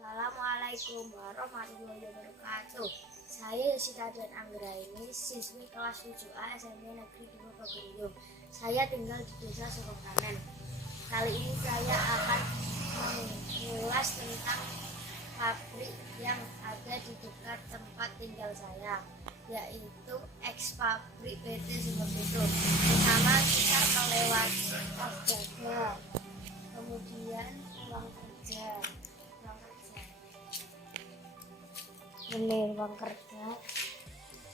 Assalamualaikum warahmatullahi wabarakatuh. Saya Yosita dan Anggraini, siswi kelas 7A SMP Negeri 2 Paguyung. Saya tinggal di Desa Sukokanen. Kali ini saya akan mengulas tentang pabrik yang ada di dekat tempat tinggal saya, yaitu ex-pabrik PT Sumberpitu. Pertama kita melewati pos jaga, kemudian ruang kerja. Ini ruang kerja,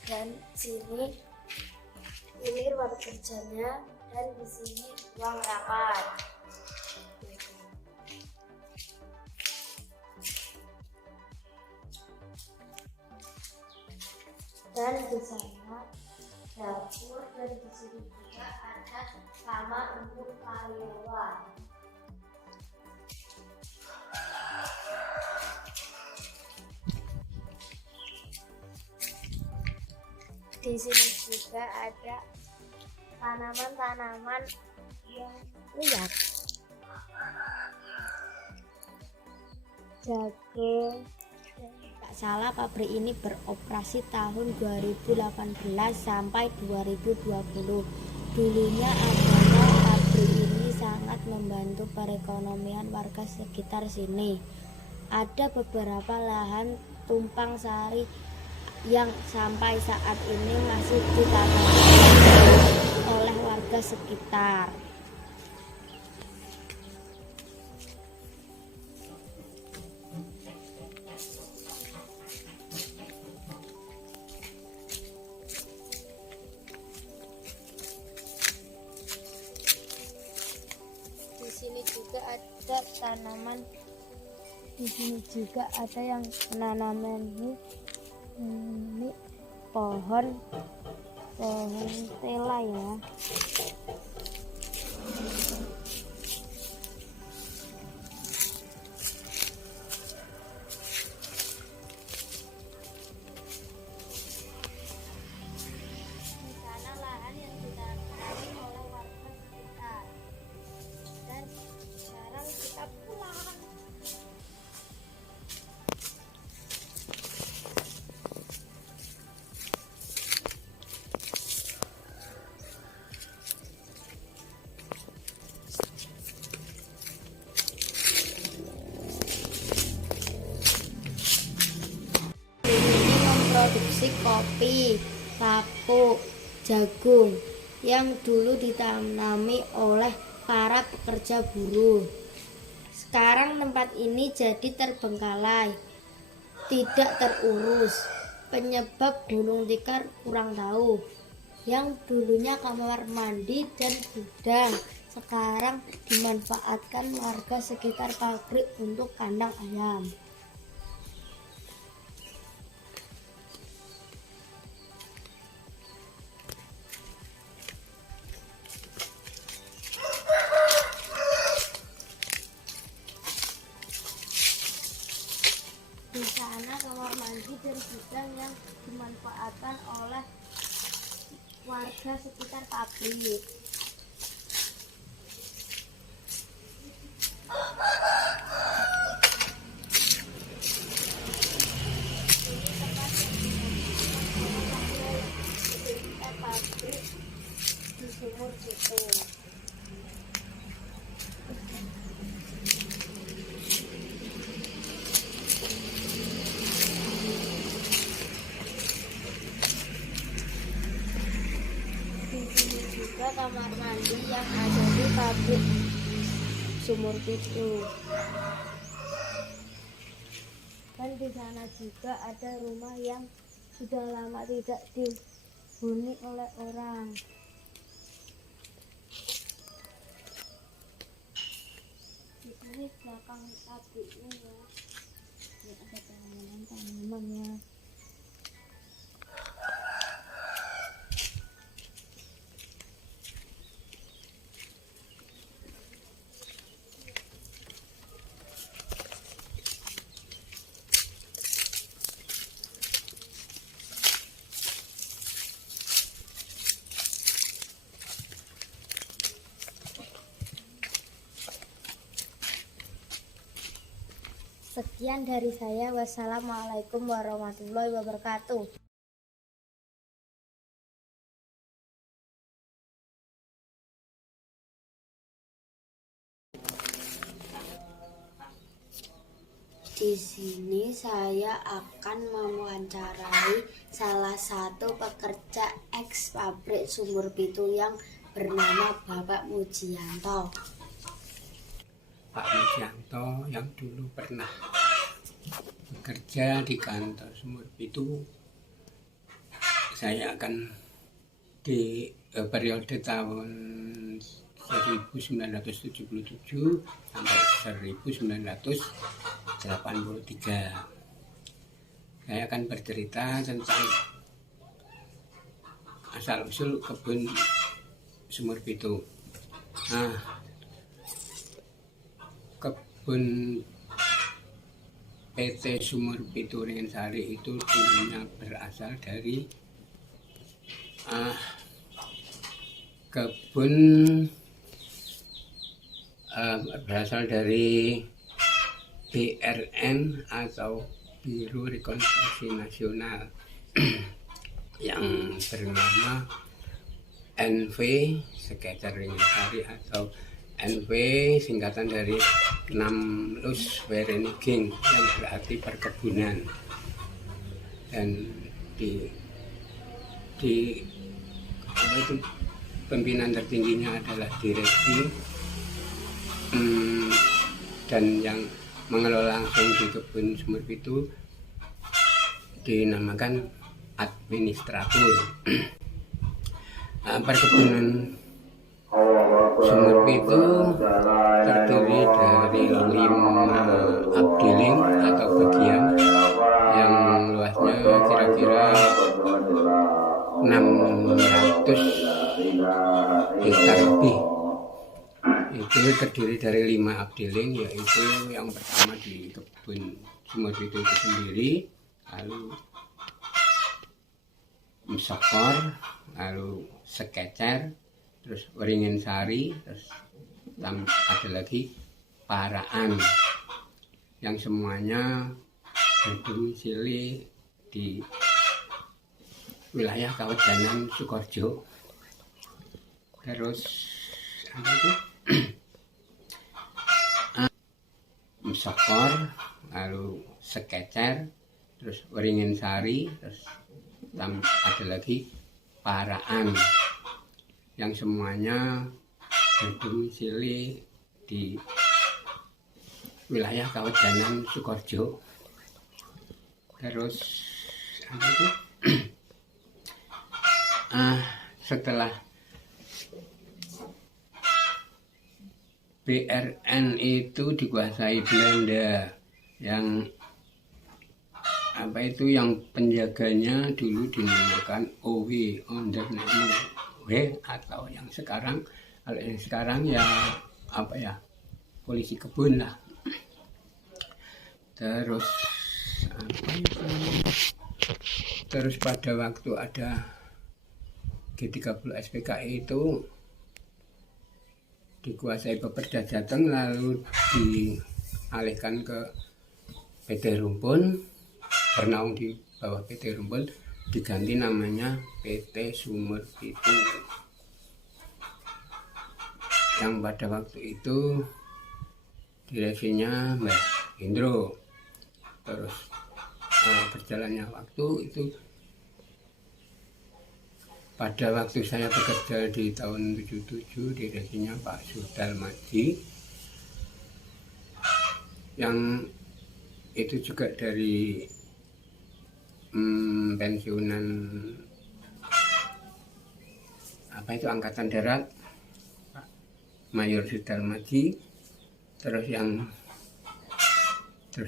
dan ini ruang kerjanya, dan di sini ruang rapat. Dan di sana dapur, dan di sini juga ada kamar untuk karyawan. Di sini juga ada tanaman-tanaman yang lihat, jagung. Tak salah, pabrik ini beroperasi tahun 2018 sampai 2020. Dulunya adalah pabrik ini sangat membantu perekonomian warga sekitar sini. Ada beberapa lahan tumpang sari yang sampai saat ini masih ditanami oleh warga sekitar. Di sini juga ada tanaman. Di sini juga ada yang menanam ini pohon tela ya. Di sana lahan yang ditanami oleh warga sekitar. Dan sekarang kita pulang. Produksi kopi, tapu, jagung yang dulu ditanami oleh para pekerja buruh. Sekarang tempat ini jadi terbengkalai, tidak terurus. Penyebab gulung tikar kurang tahu. Yang dulunya kamar mandi dan gudang, sekarang dimanfaatkan warga sekitar pabrik untuk kandang ayam. Di sana kamar mandi dan gudang yang dimanfaatkan oleh warga sekitar pabrik. Ini tempat sekitar pabrik di sumur situ. Juga kamar mandi yang ada di pabrik Sumberpitu. Dan di sana juga ada rumah yang sudah lama tidak dihuni oleh orang. Di sini belakang pabriknya ya. Ini ada tanaman-tanamannya. Sekian dari saya. Wassalamualaikum warahmatullahi wabarakatuh. Di sini saya akan mewawancarai salah satu pekerja eks pabrik Sumur Pitu yang bernama Bapak Mujianto. Pak Mujianto yang dulu pernah bekerja di kantor Sumur Pitu. Saya akan di periode tahun 1977 sampai 1983. Saya akan bercerita tentang asal-usul kebun Sumur Pitu. Nah, kebun PT Sumur Pitu Ringin-Sari itu dulunya berasal dari BRN atau Biro Rekonstruksi Nasional yang bernama NV Sekecer Ringin-Sari atau NV singkatan dari Namlus Vereniging yang berarti perkebunan, dan di pimpinan tertingginya adalah direksi, dan yang mengelola langsung di kebun Sumur Pitu dinamakan administratur. Perkebunan Sumur Pitu terdiri dari 5 abdeling atau bagian yang luasnya kira-kira 600 hektar lebih. Itu terdiri dari 5 abdeling, yaitu yang pertama di kebun Sumur Pitu itu sendiri, lalu Musokor, lalu Sekecer, terus Ringin-Sari, terus ada lagi Paraan, yang semuanya berdomisili di wilayah Kawedanan Sukoharjo. Terus apa itu? Musokor, lalu Sekecer, terus Ringin-Sari, terus ada lagi Paraan, yang semuanya berdomisili di wilayah Kawedanan Sukoharjo. Terus apa itu? Setelah BRN itu dikuasai Belanda, yang yang penjaganya dulu dinamakan OW, Ondername W, atau yang sekarang, kalau yang sekarang ya polisi kebun lah. Terus pada waktu ada G30 SPKI itu dikuasai Peperda Jateng, lalu dialihkan ke PT Rumpun, bernaung di bawah PT Rumpun, diganti namanya PT Sumur Pitu, yang pada waktu itu direksinya Mbah Indro. Terus berjalannya waktu itu, pada waktu saya bekerja di tahun 77, direksinya Pak Sudal Maji, yang itu juga dari pensiunan Angkatan Darat, Pak Mayor Sudal Maji. Terus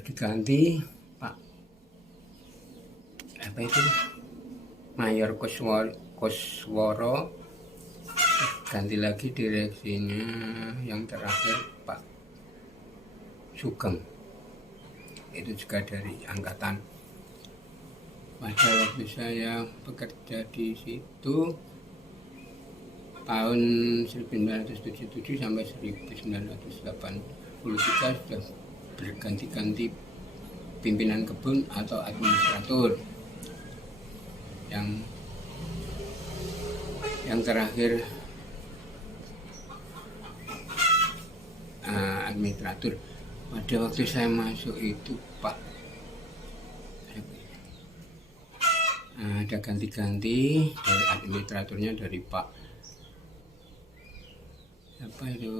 diganti Pak Mayor Kusworo, ganti lagi direksinya yang terakhir Pak Sugeng, itu juga dari angkatan. Pada waktu saya bekerja di situ tahun 1977 sampai 1983 sudah berganti-ganti pimpinan kebun atau administrator. Yang terakhir administrator. Pada waktu saya masuk itu Pak, ada ganti-ganti dari administratornya, dari Pak apa itu,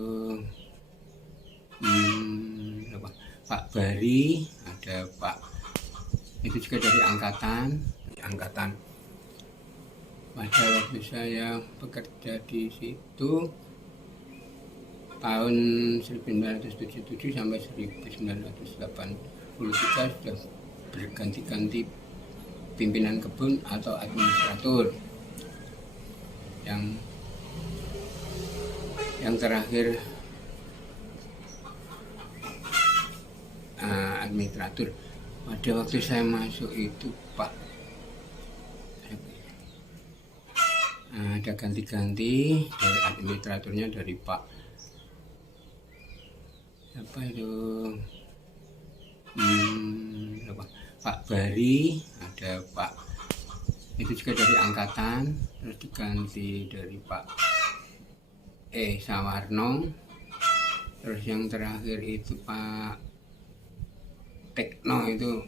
Pak Bari, ada Pak itu juga dari angkatan. Pada waktu saya bekerja di situ tahun 1977 sampai 1983 sudah berganti-ganti pimpinan kebun atau administrator. Yang terakhir administrator. Pada waktu saya masuk itu Pak, ada ganti-ganti dari administratornya, dari Pak apa itu, Pak Bari, ada Pak itu juga dari angkatan, terus diganti dari Pak Sawarno, terus yang terakhir itu Pak Tekno, itu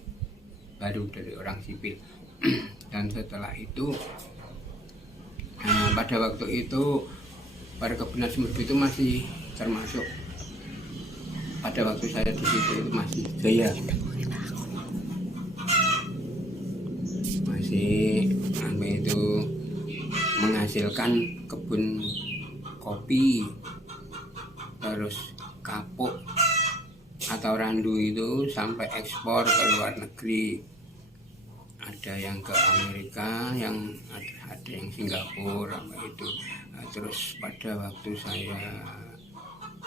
baru dari orang sipil. Dan setelah itu pada waktu itu perkebunan Semeru itu masih termasuk, pada waktu saya di situ itu masih jaya, masih itu menghasilkan kebun kopi, terus kapuk atau randu itu sampai ekspor ke luar negeri. Ada yang ke Amerika, yang ada yang Singapura apa itu. Terus pada waktu saya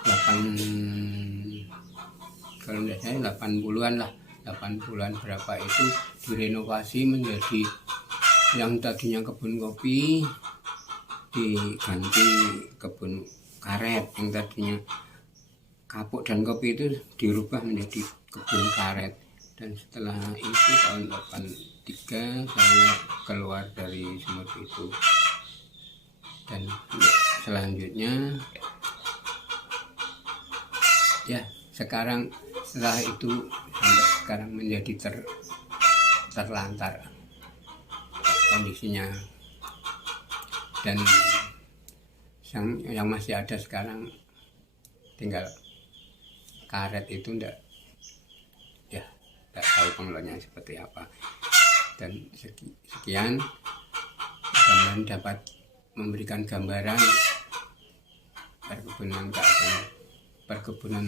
80-an berapa itu direnovasi menjadi yang tadinya kebun kopi diganti kebun karet, yang tadinya kapuk dan kopi itu dirubah menjadi kebun karet. Dan setelah itu tahun 83 saya keluar dari Semeru itu, dan selanjutnya ya sekarang setelah itu sampai sekarang menjadi terlantar kondisinya. Dan yang masih ada sekarang tinggal karet itu, enggak tahu pengelolanya seperti apa. Dan sekian, mudah-mudahan dapat memberikan gambaran perkebunan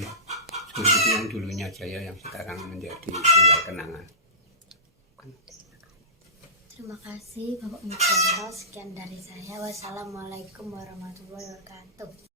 seperti yang dulunya jaya, yang sekarang menjadi tinggal kenangan. Terima kasih Bapak Mujianto. Sekian dari saya. Wassalamualaikum warahmatullahi wabarakatuh.